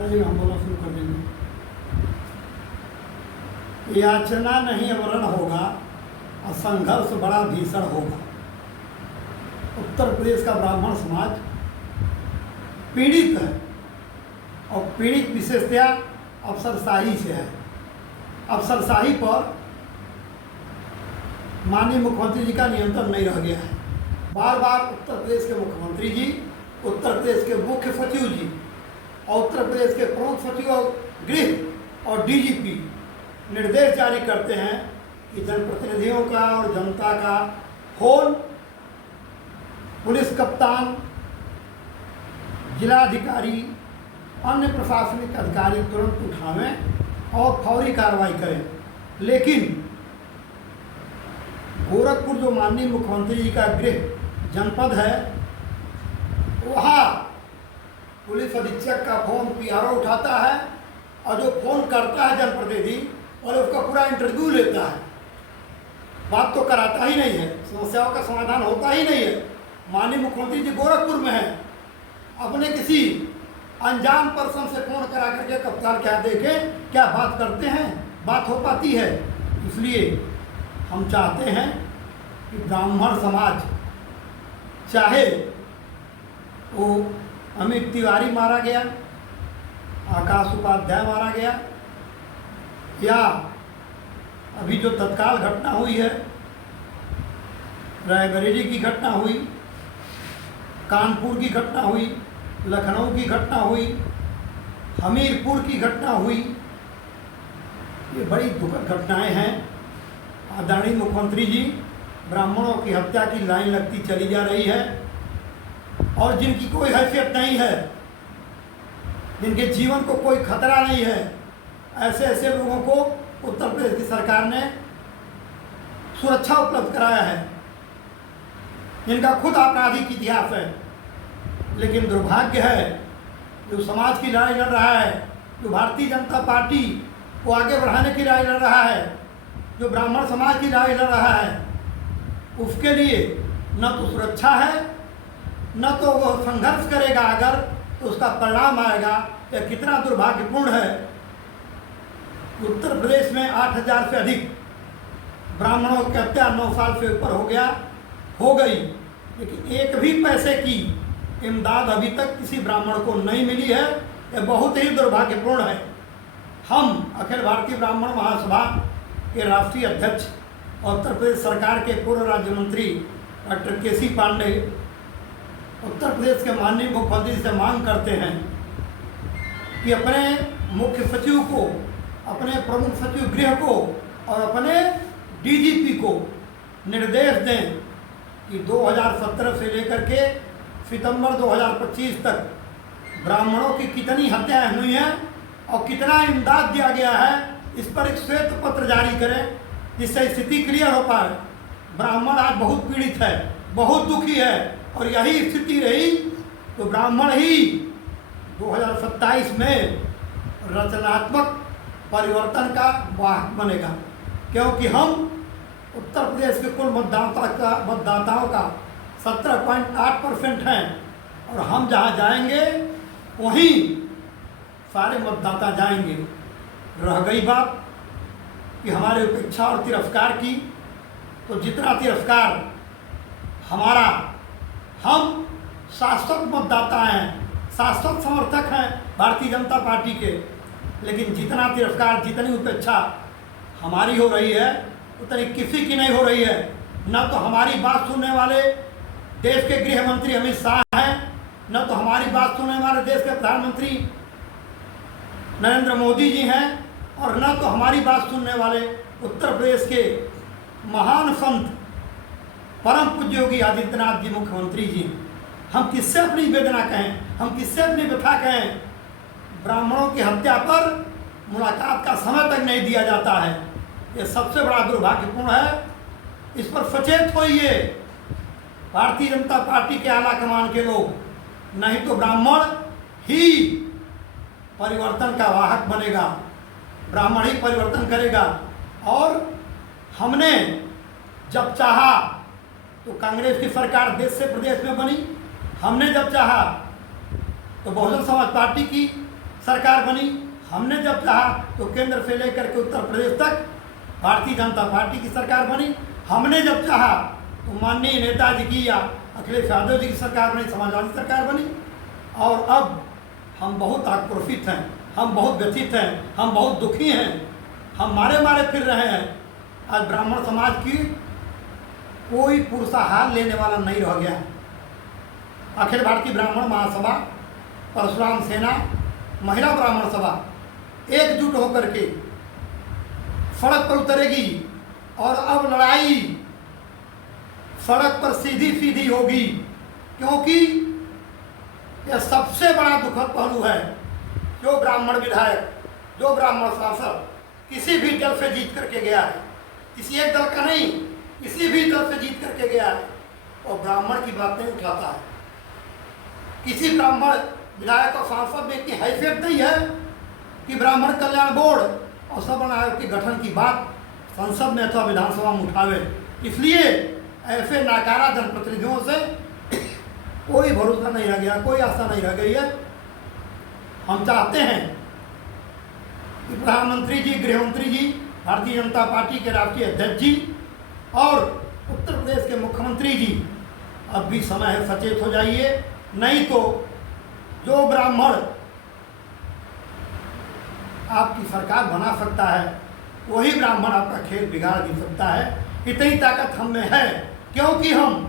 हम बोलना शुरू कर देंगे। याचना नहीं अवरण होगा और संघर्ष बड़ा भीषण होगा। उत्तर प्रदेश का ब्राह्मण समाज पीड़ित है और पीड़ित विशेषतया अफसरशाही से है। अफसरशाही पर माननीय मुख्यमंत्री जी का नियंत्रण नहीं रह गया है। बार बार उत्तर प्रदेश के मुख्यमंत्री जी, उत्तर प्रदेश के मुख्य सचिव जी और उत्तर प्रदेश के प्रमुख सचिव गृह और डीजीपी निर्देश जारी करते हैं कि जनप्रतिनिधियों का और जनता का फोन पुलिस कप्तान, जिलाधिकारी, अन्य प्रशासनिक अधिकारी तुरंत उठावें और फौरी कार्रवाई करें। लेकिन गोरखपुर जो माननीय मुख्यमंत्री जी का गृह जनपद है, वहाँ पुलिस अधीक्षक का फोन पीआरओ उठाता है और जो फोन करता है जनप्रतिनिधि और उसका पूरा इंटरव्यू लेता है। बात तो कराता ही नहीं है, समस्याओं का समाधान होता ही नहीं है। माननीय मुख्यमंत्री जी गोरखपुर में हैं, अपने किसी अनजान पर्सन से फोन करा करके कप्तान क्या देखें क्या बात करते हैं, बात हो पाती है। इसलिए हम चाहते हैं कि ब्राह्मण समाज, चाहे वो अमित तिवारी मारा गया, आकाश उपाध्याय मारा गया, या अभी जो तत्काल घटना हुई है, रायबरेली की घटना हुई, कानपुर की घटना हुई, लखनऊ की घटना हुई, हमीरपुर की घटना हुई, ये बड़ी दुखद घटनाएं हैं। आदरणीय मुख्यमंत्री जी ब्राह्मणों की हत्या की लाइन लगती चली जा रही है और जिनकी कोई हैसियत नहीं है, जिनके जीवन को कोई खतरा नहीं है, ऐसे ऐसे लोगों को उत्तर प्रदेश की सरकार ने सुरक्षा उपलब्ध कराया है, जिनका खुद आपराधिक इतिहास है। लेकिन दुर्भाग्य है जो समाज की लड़ाई लड़ रहा है, जो भारतीय जनता पार्टी को आगे बढ़ाने की लड़ाई लड़ रहा है, जो ब्राह्मण समाज की लड़ाई लड़ रहा है, उसके लिए न तो सुरक्षा है, न तो वो संघर्ष करेगा अगर तो उसका परिणाम आएगा। यह कितना दुर्भाग्यपूर्ण है। उत्तर प्रदेश में 8,000 से अधिक ब्राह्मणों की हत्या 9 साल से ऊपर हो गई, लेकिन एक भी पैसे की इमदाद अभी तक किसी ब्राह्मण को नहीं मिली है। यह बहुत ही दुर्भाग्यपूर्ण है। हम अखिल भारतीय ब्राह्मण महासभा के राष्ट्रीय अध्यक्ष और उत्तर प्रदेश सरकार के पूर्व राज्य मंत्री डॉक्टर केसी पांडे उत्तर प्रदेश के माननीय मुख्यमंत्री से मांग करते हैं कि अपने मुख्य सचिव को, अपने प्रमुख सचिव गृह को और अपने डीजीपी को निर्देश दें कि 2017 से लेकर के सितंबर 2025 तक ब्राह्मणों की कितनी हत्याएं हुई हैं और कितना इमदाद दिया गया है, इस पर एक श्वेत पत्र जारी करें जिससे स्थिति क्लियर हो पाए। ब्राह्मण आज बहुत पीड़ित है, बहुत दुखी है और यही स्थिति रही तो ब्राह्मण ही 2027 में रचनात्मक परिवर्तन का वाहक बनेगा, क्योंकि हम उत्तर प्रदेश के कुल मतदाताओं का 17.8% हैं और हम जहां जाएंगे वहीं सारे मतदाता जाएंगे। रह गई बात कि हमारे उपेक्षा और तिरस्कार की, तो जितना तिरस्कार हमारा, हम शाश्वत मतदाता हैं, शाश्वत समर्थक हैं भारतीय जनता पार्टी के, लेकिन जितना तिरस्कार, जितनी उपेक्षा हमारी हो रही है उतनी किसी की नहीं हो रही है। न तो हमारी बात सुनने वाले देश के गृह मंत्री अमित शाह हैं, न तो हमारी बात सुनने वाले देश के प्रधानमंत्री नरेंद्र मोदी जी हैं, और न तो हमारी बात सुनने वाले उत्तर प्रदेश के महान संत परम पूज्य योगी आदित्यनाथ जी मुख्यमंत्री जी। हम किससे अपनी वेदना कहें, हम किससे अपनी व्यथा कहें। ब्राह्मणों की हत्या पर मुलाकात का समय तक नहीं दिया जाता है। ये सबसे बड़ा दुर्भाग्यपूर्ण है। इस पर सचेत होइए भारतीय जनता पार्टी के आला कमान के लोग, नहीं तो ब्राह्मण ही परिवर्तन का वाहक बनेगा, ब्राह्मण ही परिवर्तन करेगा। और हमने जब चाहा तो कांग्रेस की सरकार देश से प्रदेश में बनी, हमने जब चाहा तो बहुजन समाज पार्टी की सरकार बनी। हमने जब चाहा तो केंद्र से लेकर के उत्तर प्रदेश तक भारतीय जनता पार्टी की सरकार बनी। हमने जब चाहा तो माननीय नेताजी की या अखिलेश यादव जी की सरकार बनी, समाजवादी सरकार बनी। और अब हम बहुत आक्रोशित हैं, हम बहुत व्यथित हैं, हम बहुत दुखी हैं, हम मारे मारे फिर रहे हैं। आज ब्राह्मण समाज की कोई पुरुषाहार लेने वाला नहीं रह गया। अखिल भारतीय ब्राह्मण महासभा, परशुराम सेना, महिला ब्राह्मण सभा एकजुट होकर के सड़क पर उतरेगी और अब लड़ाई सड़क पर सीधी सीधी होगी, क्योंकि यह सबसे बड़ा दुखद पहलू है। जो ब्राह्मण विधायक, जो ब्राह्मण सांसद किसी भी दल से जीत करके गया है, किसी एक दल का नहीं, किसी भी दल से जीत करके गया है, और ब्राह्मण की बातें उठाता है। किसी ब्राह्मण विधायक और सांसद में इतनी हैसियत नहीं है कि ब्राह्मण कल्याण बोर्ड और सवर्ण आयोग के गठन की बात संसद में अथवा विधानसभा में उठावे। इसलिए ऐसे नाकारा जनप्रतिनिधियों से कोई भरोसा नहीं रह गया, कोई आशा नहीं रह गई है। हम चाहते हैं कि प्रधानमंत्री जी, गृहमंत्री जी, भारतीय जनता पार्टी के राष्ट्रीय अध्यक्ष जी और उत्तर प्रदेश के मुख्यमंत्री जी अब भी समय है, सचेत हो जाइए। नहीं तो जो ब्राह्मण आपकी सरकार बना सकता है, वही ब्राह्मण आपका खेल बिगाड़ भी सकता है। इतनी ताकत हम में है, क्योंकि हम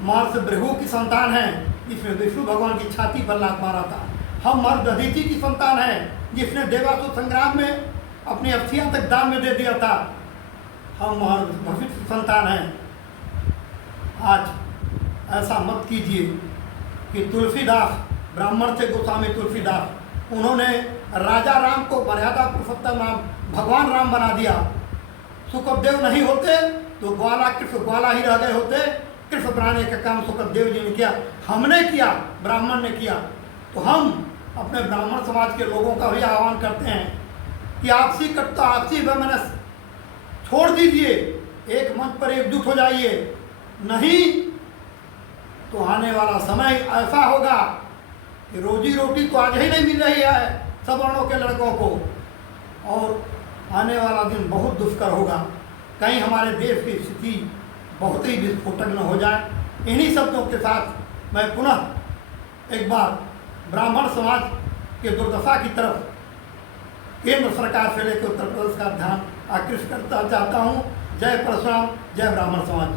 महर्षि भृगु की संतान हैं, जिसने विष्णु भगवान की छाती पर लात मारा था। हम मर्द दधीचि की संतान हैं, जिसने देवासुर संग्राम में अपनी अस्थियां तक दान में दे दिया था। हम मर्द भविष्य की संतान हैं। आज ऐसा मत कीजिए कि तुलसीदास ब्राह्मण थे, गोस्वामी तुलसीदास, उन्होंने राजा राम को मर्यादा पुरुषोत्तम राम, भगवान राम बना दिया। सुखदेव नहीं होते तो ग्वाला कृष्ण ग्वाला ही रह गए होते। कृष्ण बनाने का काम सुखदेव जी ने किया, हमने किया, ब्राह्मण ने किया। तो हम अपने ब्राह्मण समाज के लोगों का भी आह्वान करते हैं कि आपसी कट्टा, आपसी वैमनस्य छोड़ दीजिए, एक मंच पर एकजुट हो जाइए। नहीं तो आने वाला समय ऐसा होगा कि रोजी रोटी तो आज ही नहीं मिल रही है सवर्णों के लड़कों को, और आने वाला दिन बहुत दुष्कर होगा। कहीं हमारे देश की स्थिति बहुत ही विस्फोटक न हो जाए। इन्हीं शब्दों के साथ मैं पुनः एक बार ब्राह्मण समाज के दुर्दशा की तरफ केंद्र सरकार से लेकर उत्तर प्रदेश का ध्यान आकृष्ट करता चाहता हूँ। जय परशुराम, जय ब्राह्मण समाज।